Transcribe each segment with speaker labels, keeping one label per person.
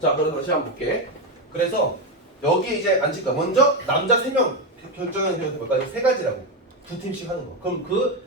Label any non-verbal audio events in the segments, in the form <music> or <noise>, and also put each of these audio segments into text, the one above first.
Speaker 1: 자, 그래서 다시 한번 볼게. 그래서 여기 이제 거야. 먼저 남자 3명 결정하는 경우는 몇 가지? 세 가지라고. 두 팀씩 하는 거. 그럼 그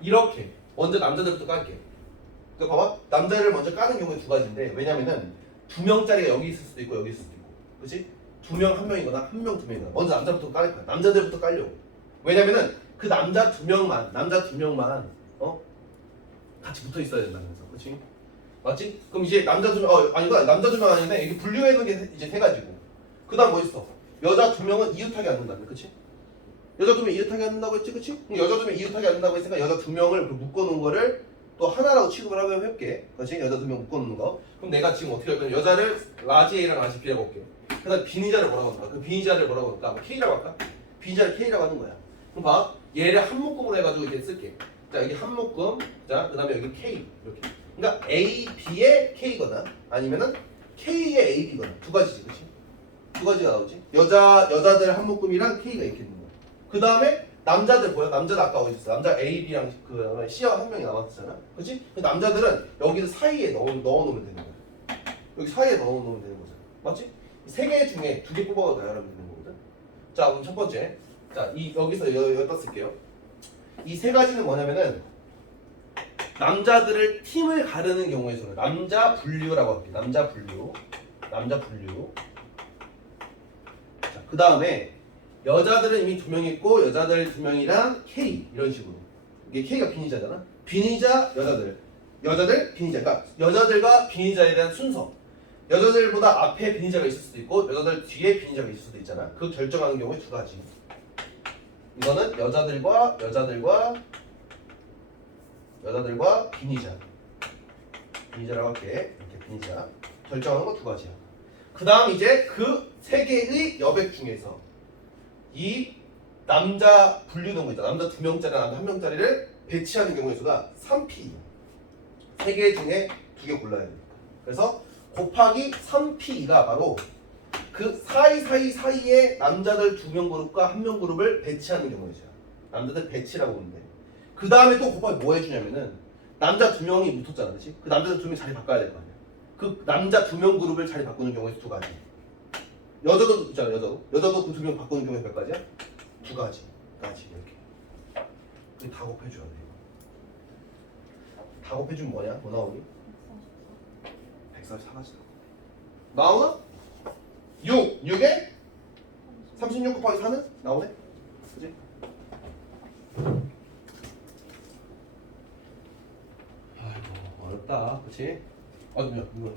Speaker 1: 이렇게 먼저 남자들부터 깔게. 그 봐봐. 남자를 먼저 까는 경우에 두 가지인데 왜냐면은 두 명짜리가 여기 있을 수도 있고 여기 있을 수도 있고. 그렇지? 두 명 한 명이거나 한 명 두 명이거나. 먼저 남자부터 깔 거야. 남자들부터 깔려고. 왜냐면은 그 남자 두 명만 남자 두 명만 어 같이 붙어 있어야 된다면서. 그렇지? 맞지? 그럼 이제 남자 두 명, 어, 아니다. 남자 두 명 아닌데, 이게 분류해 놓은 게 세- 이제 세 가지고. 그 다음 뭐 있어? 여자 두 명은 이웃하게 안 된다며, 그치? 여자 두 명 이웃하게 안 된다고 했지, 그치? 그럼 여자 두 명 이웃하게 안 된다고 했으니까 여자 두 명을 그 묶어놓은 거를 또 하나라고 취급을 하고 해볼게. 그치? 여자 두 명 묶어놓는 거. 그럼 내가 지금 어떻게 할 거냐? 여자를 라지 A랑 라지 B라고 볼게. 그 다음 비니자를 뭐라고 할까? 그 비니자를 뭐라고 할까? 뭐 K라고 할까? 비니자를 K라고 하는 거야. 그럼 봐. 얘를 한 묶음으로 해가지고 이렇게 쓸게. 자, 여기 한 묶음. 자, 그 다음에 여기 K. 이렇게. 그러니까 A, B의 K거나 아니면은 K의 A, B거나 두 가지지, 그렇지? 두 가지가 나오지. 여자 여자들 한 묶음이랑 K가 이렇게 있는 거야. 그 다음에 남자들 뭐야? 남자들 아까 어디 있어? 남자 A, B랑 그 C와 한 명이 남았잖아, 그렇지? 그 남자들은 여기를 사이에 넣어 넣어 놓으면 되는 거야. 여기 사이에 넣어 놓으면 되는 거잖아, 맞지? 세 개 중에 두 개 뽑아도 나열하면 되는 거거든. 자, 그럼 첫 번째, 자, 이 여기서 여, 여기다 쓸게요. 이 세 가지는 뭐냐면은 남자들을 팀을 가르는 경우에서는 남자 분류라고 할게요. 남자 분류. 남자 분류. 자, 그 다음에 여자들은 이미 두 명 있고 여자들 두 명이랑 K 이런 식으로. 이게 K가 비니자잖아. 비니자 여자들. 여자들 비니자. 그러니까 여자들과 비니자에 대한 순서. 여자들보다 앞에 비니자가 있을 수도 있고 여자들 뒤에 비니자가 있을 수도 있잖아. 그 결정하는 경우에 두 가지. 이거는 여자들과 여자들과 여자들과 비니자. 비니자라고 할게. 이렇게 비니자. 결정하는 거 두 가지야. 그 다음 이제 그 세 개의 여백 중에서 이 남자 분류된 거 있다. 남자 두 명짜리 남자 한 명짜리를 배치하는 경우의 수가 3P 세 개 중에 두 개 골라야 돼. 그래서 곱하기 3P가 바로 그 사이사이 사이에 남자들 두 명 그룹과 한 명 그룹을 배치하는 경우이죠 남자들 배치라고 보는데 그 다음에 또 곱하기 뭐 해주냐면은 남자 두 명이 붙었잖아, 그렇지? 그 남자들 두명 자리 바꿔야 될 거 아니야. 그 남자 두 명 그룹을 자리 바꾸는 경우에 두 가지. 여자도 있잖아, 여자도. 여자도 그 두 명 바꾸는 경우에 몇 가지야? 두 가지. 가지 이렇게. 그다 곱해줘야 돼. 다 곱해주면 뭐냐? 뭐 나오니? 144가지 나오나? 6! 6에 36 곱하기 4는? 나오네? 그지? 아이고 어렵다. 그치? 아 뭐야? 이거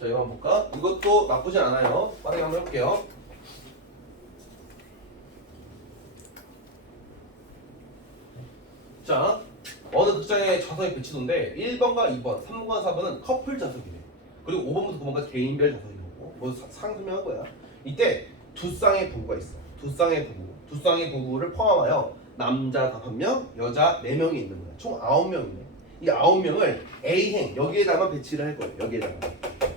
Speaker 1: 자 이거 한번 볼까? 이것도 나쁘진 않아요. 빠르게 한번 해볼게요. 자 어느 극장에 좌석이 배치도인데 1번과 2번, 3번과 4번은 커플 좌석이래. 그리고 5번부터 9번까지 개인별 좌석이고 뭐 사- 상수명한 거야. 이때 두 쌍의 부부가 있어. 두 쌍의 부부. 두 쌍의 부부를 포함하여 남자 한 명, 여자 네 명이 있는 거야. 총 아홉 명이네. 이 아홉 명을 A행 여기에다가 배치를 할 거예요. 여기에다가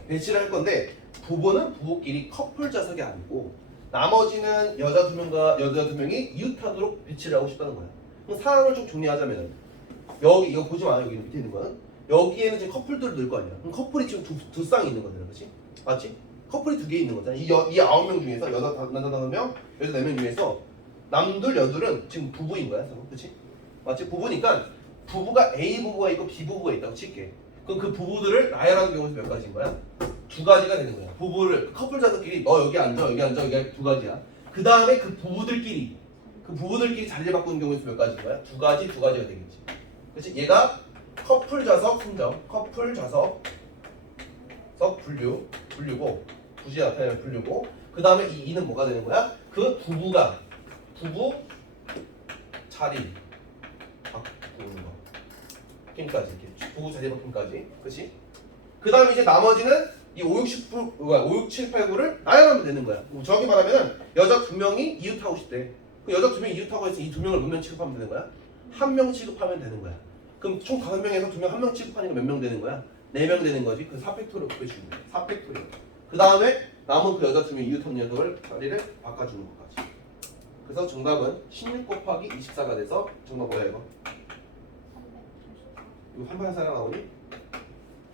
Speaker 1: 배치를 할 건데 부부는 부부끼리 커플 좌석이 아니고 나머지는 여자 두 명과 여자 두 명이 이웃하도록 배치를 하고 싶다는 거야. 그럼 상황을 좀 정리하자면 여기 이거 보지 마 여기 밑에 있는 거는 여기에는 지금 커플들을 넣을 거 아니야. 그럼 커플이 지금 두, 두 쌍이 있는 거잖아, 그렇지? 맞지? 커플이 두 개 있는 거잖아. 이, 여, 이 아홉 명 중에서 여자 다- 남자 다섯 명, 여자 네 명 중에서 남둘 여둘은 지금 부부인 거야. 그렇지? 맞지? 부부니까 부부가 A 부부가 있고 B 부부가 있다고 칠게. 그럼 그 부부들을 나열하는 경우는 몇 가지인 거야? 두 가지가 되는 거야. 부부를 커플 자들끼리 너 여기 앉아, 여기 앉아, 여기 두 가지야. 그 다음에 그 부부들끼리 그 부부들끼리 자리를 바꾸는 경우는 몇 가지인 거야? 두 가지, 두 가지가 되겠지. 그렇지? 얘가 커플 좌석 순정, 커플 좌석 석 분류, 분류고 부지 나타내는 분류고 그 다음에 이 이는 뭐가 되는 거야? 그 부부가 부부 자리 바꾸는 거 바뀜까지 이렇게 부부 자리 바뀜까지 그렇지? 그 다음에 이제 나머지는 이 5, 6, 7, 9, 5, 6, 7, 8, 9를 나열하면 되는 거야 뭐 정확히 말하면 여자 두 명이 이웃하고 싶대 그 여자 두 명이 이웃하고 해서 이 두 명을 몇 명 취급하면 되는 거야? 한 명 취급하면 되는 거야 그럼 총 다섯 명에서 두 명 한 명 취급하니까 몇 명 되는 거야? 네 명 되는 거지 그 4팩토리로 곱해주는 거야 4팩토리로 그 다음에 남은 그 여자 두 명 이웃한 녀석을 자리를 바꿔주는 것까지 그래서 정답은 16 곱하기 24가 돼서 정답 뭐야 이거? 이거 한판사가 나오니?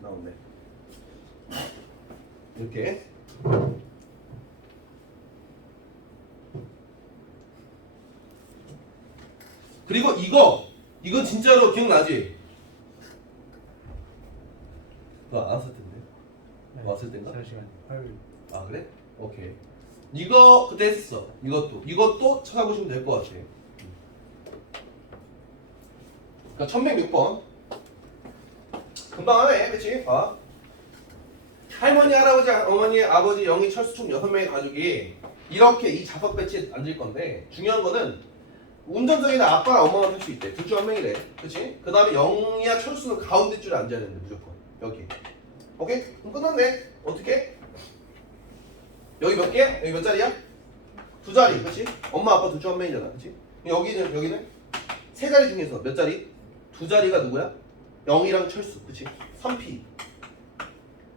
Speaker 1: 나온네 이렇게. 그리고 이거 이거 진짜로 기억나지? 안 왔을 텐데. 왔을 땐가?
Speaker 2: 화요일.
Speaker 1: 아 그래? 오케이. 이거 그때 했어. 이것도 이것도 찾아보시면 될 것 같아. 그러니까 1106번. 금방 하네, 그렇지? 봐. 할머니, 할아버지, 어머니, 아버지, 영희, 철수 총 6명의 가족이 이렇게 이 좌석 배치에 앉을 건데 중요한 거는 운전석에는 아빠랑 엄마만 탈 수 있대. 둘 중 한 명이래. 그렇지? 그 다음에 영희야, 철수는 가운데 줄에 앉아야 되는데 무조건. 여기. 오케이? 그럼 끝났네. 어떻게? 여기 몇 개야? 여기 몇 자리야? 두 자리, 그렇지? 엄마, 아빠 둘 중 한 명이잖아, 그렇지? 여기는 여기는 세 자리 중에서 몇 자리? 두 자리가 누구야? 영이랑 철수, 그렇지? 3P.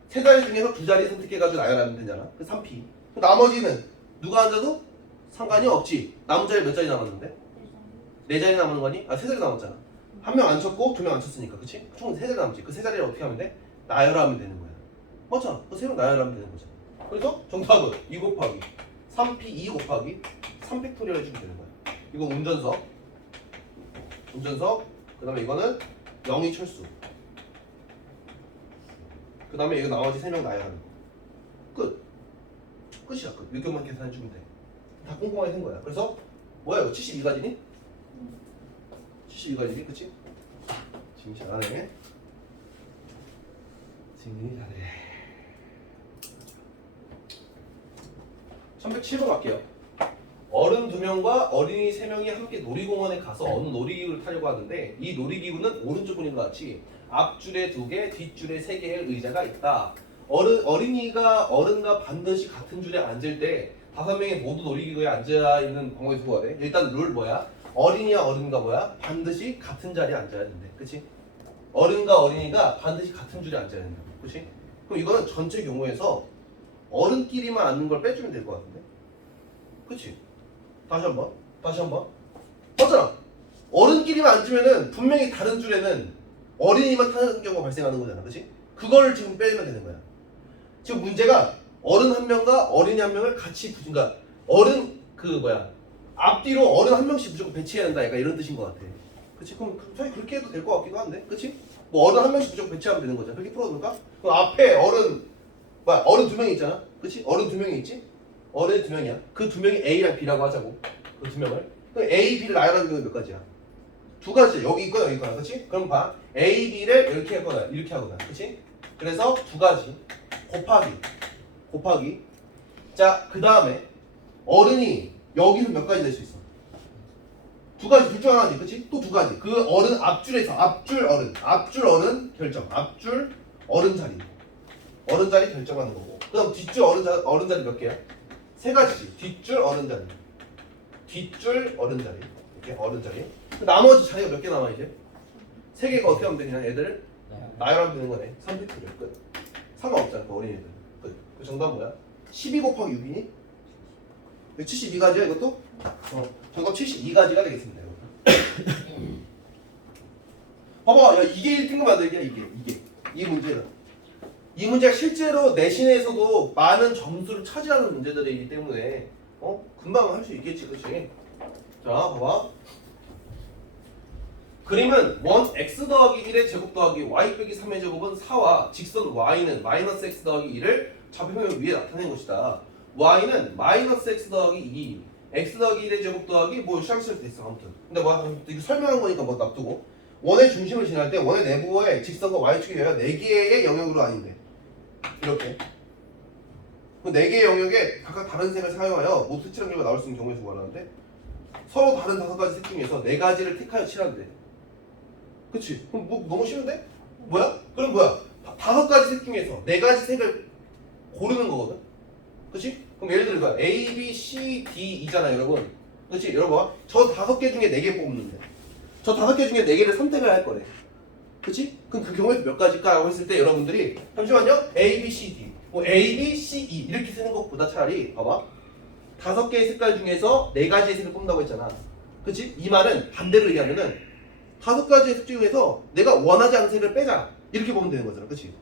Speaker 1: 세 자리 중에서 두 자리 선택해가지고 나열하면 되잖아. 그 3P. 그 나머지는 누가 앉아도 상관이 없지. 남은 자리 몇 자리 남았는데? 네 자리 남은 거니? 아, 세 자리 남았잖아. 한 명 안 쳤고 두 명 안 쳤으니까, 그렇지? 총세 자리 남았지. 그 세 자리를 어떻게 하면 돼? 나열하면 되는 거야. 맞잖아. 그 세 명 나열하면 되는 거잖아. 그래서 정답은 2 곱하기 3p 2 곱하기 3 팩토리얼 해주면 되는 거야. 이거 운전석, 운전석. 그 다음에 이거는 영희 철수. 그 다음에 이거 나머지 세 명 나열하는 거. 끝. 끝이야. 끝. 이렇게만 계산해주면 돼. 다 꼼꼼하게 된 거야. 그래서 뭐야 이거 72가지니? 72가지니? 그치? 지금 잘하네. 지금 잘해. 307번 갈게요. 어른 두 명과 어린이 세 명이 함께 놀이공원에 가서 어느 놀이기구를 타려고 하는데 이 놀이기구는 오른쪽 그림과 같이 앞줄에 두 개, 뒷줄에 세 개의 의자가 있다. 어른 어린이가 어른과 반드시 같은 줄에 앉을 때 다섯 명이 모두 놀이기구에 앉아 있는 방법이 소화돼. 일단 룰 뭐야? 어린이와 어른과 뭐야? 반드시 같은 자리에 앉아야 된대. 그치? 어른과 어린이가 반드시 같은 줄에 앉아야 된다. 그치? 그럼 이거는 전체 경우에서 어른끼리만 앉는 걸 빼주면 될 것 같은데? 그치? 다시 한 번. 다시 한 번. 맞잖아. 어른끼리만 앉으면은 분명히 다른 줄에는 어린이만 타는 경우가 발생하는 거잖아. 그치? 그걸 지금 빼면 되는 거야. 지금 문제가 어른 한 명과 어린이 한 명을 같이 부- 그러니까 어른 그 뭐야 앞뒤로 어른 한 명씩 무조건 배치해야 한다. 약간 이런 뜻인 것 같아. 그치? 그럼 그- 사실 그렇게 해도 될 것 같기도 한데, 그치? 뭐 어른 한 명씩 무조건 배치하면 되는 거잖아. 그렇게 풀어둘까? 그럼 앞에 어른 뭐야 어른 두 명이 있잖아. 그치? 어른 두 명이 있지? 어른 두 명이야. 그 두 명이 A랑 B라고 하자고. 그 두 명을. 그럼 A, B를 나열하는 경우 몇 가지야? 두 가지. 여기 있거나 여기 있거나. 그치? 그럼 봐. A, B를 이렇게 하거나 이렇게 하거나. 그치? 그래서 두 가지. 곱하기. 곱하기. 자, 그 다음에 어른이 여기서 몇 가지 될 수 있어? 두 가지 둘 중 하나지, 그치? 또두 가지. 그 어른 앞줄에서 앞줄 어른, 앞줄 어른 결정, 앞줄 어른 자리, 어른 자리 결정하는 거고. 그다음 뒷줄 어른 자리 몇 개야? 세 가지지. 뒷줄 어른 자리, 뒷줄 어른 자리, 이렇게 어른 자리. 그 나머지 자리가 몇 개 남아 이제? 세 개가 어떻게 하면 되냐? 애들을 나열하면 되는 거네. 3팩토리얼 끝. 상관없잖아, 그 어린이들. 끝. 그 정답 뭐야? 12 곱하기 6이니? 72가지야 이것도? 어, 정답 72가지가 되겠습니다. <coughs> 봐봐, 야 이게 1등급 만들기야 이게 이게 이 문제는 이 문제가 실제로 내신에서도 많은 점수를 차지하는 문제들이기 때문에 어 금방 할 수 있겠지, 그렇지? 자, 봐봐. 그림은 원 x 더하기 1의 제곱 더하기 y 빼기 3의 제곱은 4와 직선 y는 마이너스 x 더하기 2를 좌표평면 위에 나타낸 것이다. y는 마이너스 x 더하기 2, x 더하기 1의 제곱 더하기 뭐 쌍쓸 때 있어 아무튼. 근데 뭐 이거 설명한 거니까 뭐 납두고 원의 중심을 지날 때 원의 내부의 직선과 y축이 여야 4개의 영역으로 아닌데 이렇게 그 4개의 영역에 각각 다른 색을 사용하여 모두 칠한 결과 나올 수 있는 경우에 수고하는데 서로 다른 다섯 가지 색 중에서 네 가지를 택하여 칠한대. 그치? 그럼 뭐 너무 쉬운데? 뭐야? 그럼 뭐야? 다- 다섯 가지 색 중에서 네 가지 색을 고르는 거거든. 그치? 그럼 예를 들어 봐. A, B, C, D 이잖아 여러분. 그치? 여러분. 저 다섯 개 중에 네 개 뽑는데 저 다섯 개 중에 네 개를 선택을 할 거래. 그치? 그럼 그 경우에 몇 가지일까라고 했을 때 여러분들이 잠시만요. A, B, C, D. 뭐 A, B, C, E 이렇게 쓰는 것보다 차라리 봐봐. 다섯 개의 색깔 중에서 네 가지의 색을 뽑는다고 했잖아. 그치? 이 말은 반대로 얘기하면은 다섯 가지의 색 중에서 내가 원하지 않는 색을 빼자. 이렇게 보면 되는 거잖아. 그치?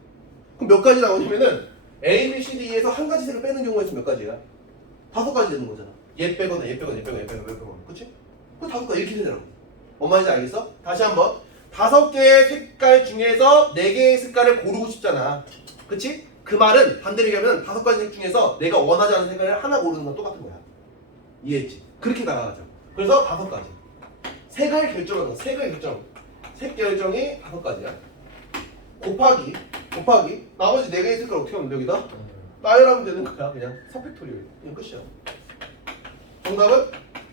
Speaker 1: 그럼 몇 가지 나오냐면은 A, B, C, D에서 한 가지 색을 빼는 있으면 몇 가지야? 다섯 가지 되는 거잖아. 얘 빼거나 얘 빼거나 얘 빼거나 얘 빼거나 얘 빼거나. 그치? 그 다섯 가지 이렇게 되더라고. 뭔 말인지 알겠어? 다시 한번. 다섯 개의 색깔 중에서 네 개의 색깔을 고르고 싶잖아. 그치? 그 말은 반대로 얘기하면 다섯 가지 색 중에서 내가 원하지 않는 색깔을 하나 고르는 건 똑같은 거야. 이해했지? 그렇게 나가자. 그래서 다섯 가지. 색을 결정하는 거. 색을 결정. 색 결정이 다섯 가지야. 곱하기 곱하기 나머지 네 개의 색깔 어떻게 하면 돼, 여기다? 나열하면 되는 거야. 그냥 3팩토리얼. 그냥 끝이야. 정답은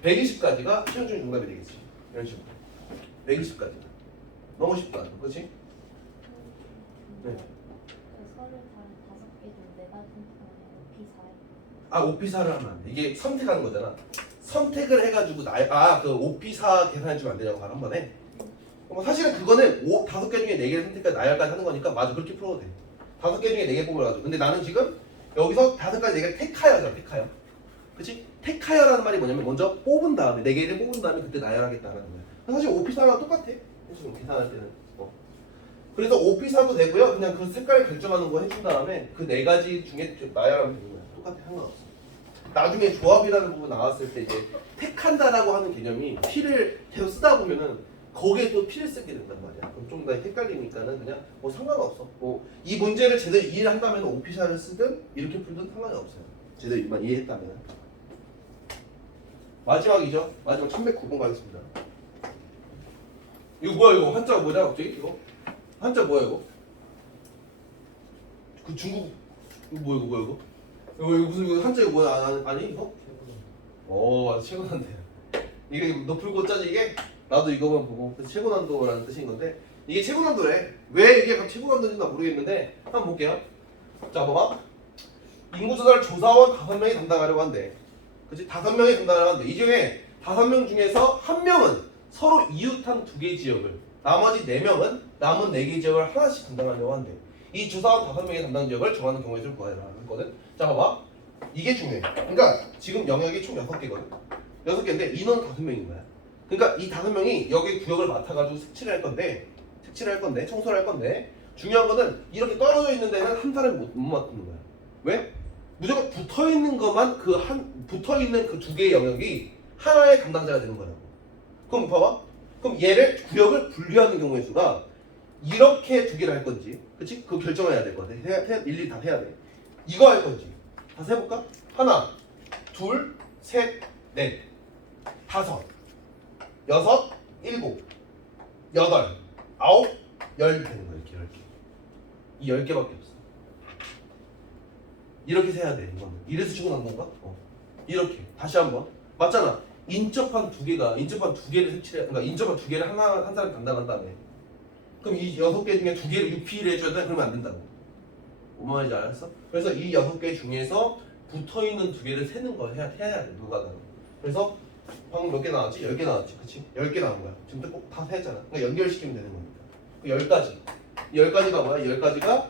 Speaker 1: 120까지가 시험 중에 정답이 되겠지. 이런 식으로. 120까지. 너무 쉽다. 그렇지? 네.
Speaker 2: 다 다섯 개중 내가 선택하는 P4
Speaker 1: 아, 오피사를 하면 안 돼. 이게 선택하는 거잖아. 선택을 해가지고 나, 아, 그 오피사 계산해주면 안 되냐고 한 번에. 뭐 사실은 그거는 오, 다섯 개 중에 네 개를 선택해 나열까지 하는 거니까 맞아 그렇게 풀어도 돼. 다섯 개 중에 네개 뽑으라고. 근데 나는 지금 여기서 다섯 가지 네 개를 택하여잖아, 택하여. 그치? 택하여라는 말이 뭐냐면 먼저 뽑은 다음에 네 개를 뽑은 다음에 그때 나열하겠다는 거야. 사실 오피사랑 똑같아. 지금 계산할 때는. 어. 그래서 오피사도 되고요. 그냥 그 색깔 결정하는 거 해준 다음에 그 네 가지 중에 좀 나열하면 되는 거야. 똑같아, 상관없어. 나중에 조합이라는 부분 나왔을 때 이제 택한다라고 하는 개념이 P를 계속 쓰다 보면은 거기에 또 P를 쓰게 된단 말이야. 그럼 좀 더 헷갈리니까는 그냥 뭐 상관없어. 뭐 이 문제를 제대로 이해를 한다면 오피샤를 쓰든 이렇게 풀든 상관이 없어요. 제대로만 이해했다면. 마지막이죠. 마지막 1109번 가겠습니다. 이거 뭐야 이거 한자 뭐냐 갑자기 이거? 한자 뭐야 이거? 그 중국 이거 뭐야 이거 뭐야 이거? 이거, 무슨 이거 한자 이거 뭐야 아니, 아니 이거? 오 아주 최고난데 이게 너 풀고 짜지 이게? 나도 이거만 보고 최고난도라는 뜻인 건데 이게 최고난도래 왜 이게 최고난도인지 나 모르겠는데 한번 볼게요 자 봐봐 인구조사를 조사원 다섯 명이 담당하려고 한대 그치 다섯 명이 담당하려고 한대 이 중에 다섯 명 중에서 한 명은 서로 이웃한 두 개 지역을 나머지 네 명은 남은 네 개 지역을 하나씩 담당하려고 한대 이 조사원 다섯 명의 담당 지역을 정하는 경우의 수를 구하라 했거든. 자 봐봐. 이게 중요해. 그러니까 지금 영역이 총 여섯 개거든. 여섯 개인데 인원은 다섯 명인 거야. 그러니까 이 다섯 명이 여기 구역을 맡아가지고 색칠을 할 건데 색칠을 할 건데 청소를 할 건데 중요한 거는 이렇게 떨어져 있는 데는 한 사람이 못, 못 맡는 거야. 왜? 무조건 붙어 있는 것만 그 한 붙어 있는 그 두 개의 영역이 하나의 담당자가 되는 거라고 그럼 봐봐. 그럼 얘를 구역을 분류하는 경우의 수가 이렇게 두 개를 할 건지 그치? 그거 결정해야 될 거 같아. 해야, 해야, 일일이 다 해야 돼. 이거 할 건지. 다시 해볼까? 하나 둘 셋 넷. 다섯 여섯 일곱 여덟 아홉 열 되는 거야 이렇게 열개. 이열 개밖에 없어. 이렇게 세야 돼 이거는. 이래서 치고 난 건가? 어. 이렇게. 다시 한 번. 맞잖아 인접한 두 개가 인접한 두 개를 색칠해 그러니까 인접한 두 개를 하나 한 사람이 담당한 다음에 그럼 이 여섯 개 중에 두 개를 유피를 해줘야 돼? 그러면 안 된다고 뭔 말인지 알았어? 그래서 이 여섯 개 중에서 붙어 있는 두 개를 세는 걸 해야 해야 돼 누가 든 그래서 방금 몇 개 나왔지? 열개 나왔지, 그치? 열개 나온 거야. 지금 꼭다 세잖아. 그러니까 연결시키면 되는 거니까. 그열 가지. 이열 가지가 뭐야? 이열 가지가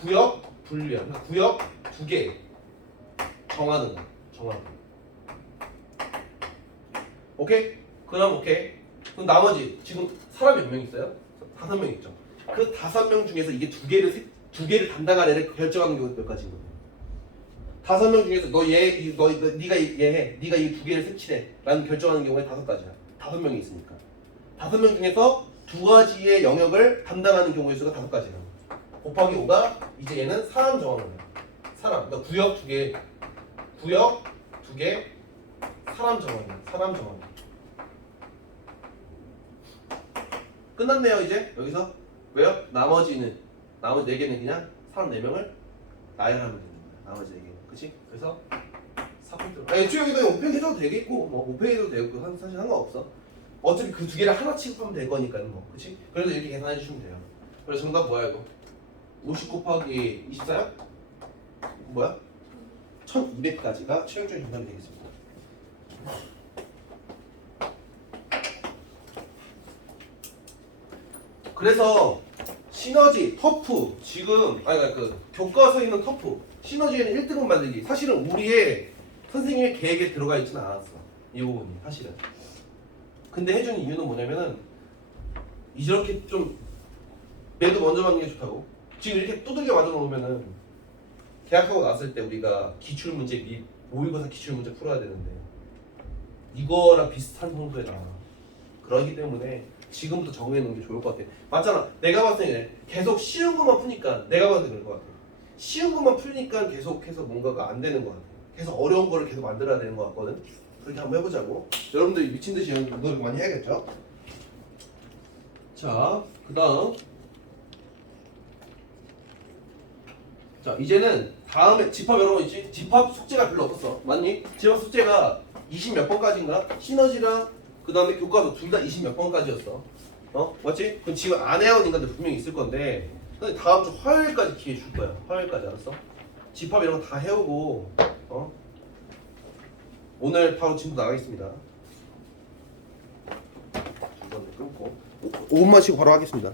Speaker 1: 구역 분류야. 그러니까 구역 두 개 정하는 거야. 정하는 거. 오케이? 그럼 오케이. 그럼 나머지 지금 사람이 몇명 있어요? 다섯 명 있죠. 그 다섯 명 중에서 이게 두 개를 세- 두 개를 담당할 애를 결정하는 경우 몇 가지인 거예요? 다섯 명 중에서 너얘너 너, 네가 얘해 네가 이 두 개를 색칠해라는 결정하는 경우에 다섯 가지야 다섯 명이 있으니까 다섯 명 중에서 두 가지의 영역을 담당하는 경우의 수가 다섯 가지야 곱하기 5가 이제 얘는 사람 정하는 거야 사람 그러니까 구역 두 개 구역 두 개 사람 정하기 사람 정하기 끝났네요 이제 여기서 왜요? 나머지는 나머지 네 개는 그냥 사람 네 명을 나열하면 거야 나머지 네 개. 그치? 그래서 4포인트 아니 주영이도 오펜 해줘도 되겠고 뭐 오펜 해도 되고 한- 사실 상관없어 어차피 그 두 개를 하나 취급하면 될 거니까요 뭐 그치? 그래서 이렇게 계산해 주시면 돼요 그래서 정답 뭐야 이거 50 곱하기 24요? 뭐야? 1200까지가 최종적인 정답이 되겠습니다 그래서 시너지, 터프 지금 아니 그 교과서에 있는 터프 시너지에는 1등급 만들기. 사실은 우리의 선생님의 계획에 들어가 있지는 않았어. 이 부분이 사실은. 근데 해주는 이유는 뭐냐면은 이렇게 좀 매도 먼저 맞는 게 좋다고. 지금 이렇게 두들겨 맞아 놓으면은 계약하고 났을 때 우리가 기출 문제 및 모의고사 기출 문제 풀어야 되는데 이거랑 비슷한 정도에 나와. 그러기 때문에 지금부터 정해 놓는 게 좋을 것 같아. 맞잖아. 내가 봤을 때 계속 쉬운 것만 푸니까 내가 때 그럴 것 같아. 쉬운 것만 풀니까 계속해서 뭔가가 안 되는 것 같아. 계속 어려운 거를 계속 만들어야 되는 것 같거든. 그렇게 한번 해보자고. 여러분들 미친 듯이 노력 많이 해야겠죠? 자, 그다음. 자, 이제는 다음에 집합 여러분 있지? 집합 숙제가 별로 없었어. 맞니? 집합 숙제가 20 몇 번까지인가? 시너지랑 그 다음에 교과서 둘 다 20 몇 번까지였어. 어? 맞지? 그럼 지금 안 해온 인간들 분명히 있을 건데 근데 다음 주 화요일까지 기회 줄 거야. 화요일까지 알았어? 집합 이런 거 다 해오고 어? 오늘 바로 진도 나가겠습니다. 중간에 끊고 5분만 쉬고 바로 하겠습니다.